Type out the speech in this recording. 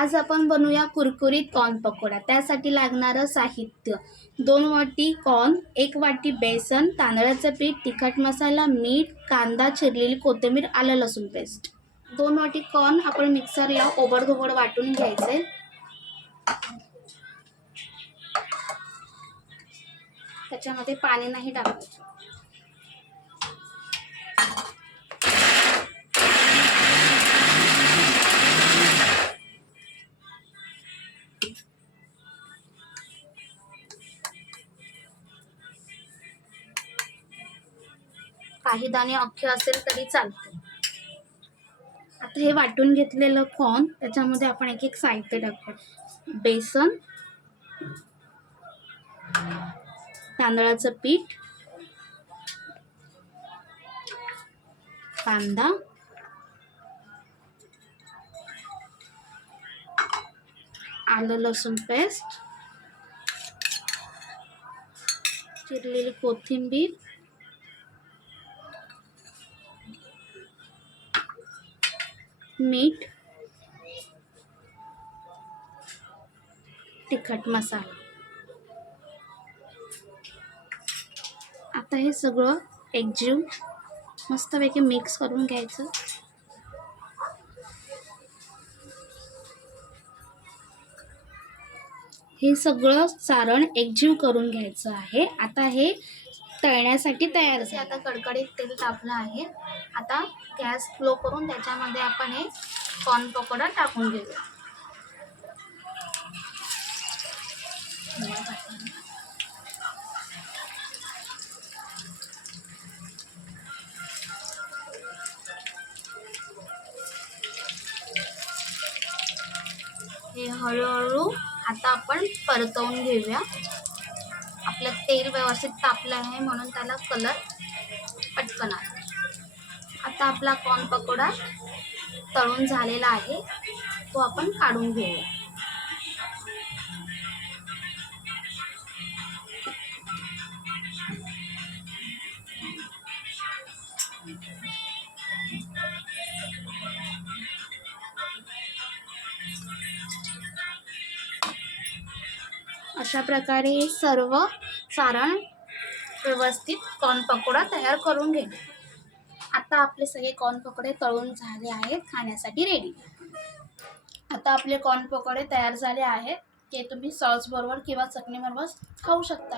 आज आपण बनवूया कुरकुरीत कॉर्न पकोडा। त्यासाठी लागणारं साहित्य 2 वाटी कॉर्न, 1 वाटी बेसन, तांदळाचं पीठ, तिखट मसाला, मीठ, कांदा चिरलेली कोथिंबीर, आलं लसूण पेस्ट। 2 वाटी कॉर्न आपण मिक्सरला ओबडधोबड वाटून घ्यायचे। त्याच्यामध्ये पाणी नाही टाकायचं। काही दाणे अख्खे असेल तरी चालते। आता हे वाटून घेतलेलं कॉर्न त्याच्यामध्ये आपण एक एक साहित्य टाकतो। बेसन, तांदळाचं पीठ, कांदा, आलं लसूण पेस्ट, चिरलेली कोथिंबीर, मीठ, तिखट मसाला। आता हे सगळं एकजीव मस्तपैकी मिक्स करून घ्यायचं। हे सगळं सारण एकजीव करून घ्यायचं आहे। आता हे तळण्यासाठी तयार आहे। आता कडकडीत तेल तापलं आहे। आता गॅस स्लो करून त्याच्यामध्ये आपण हे कॉर्न पकोडा टाकून घेऊया। हे हळूहळू आता आपण परतवून घेऊया। आपलं तेल व्यवस्थित तापलं आहे म्हणून त्याला कलर पटकन आला। आता आपला कॉर्न पकोडा तळून झालेला आहे, तो आपण काढून घेऊया। अशा प्रकारे सर्व सारण व्यवस्थित कॉर्न पकोडा तयार करून घे। आता आपले सगळे कॉर्न पकोडे तळून झाले आहेत, खाण्यासाठी रेडी। आता आपले कॉर्न पकोडे तयार झाले आहेत, ते तुम्ही सॉस बरोबर किंवा चटणी बरोबर खाऊ शकता।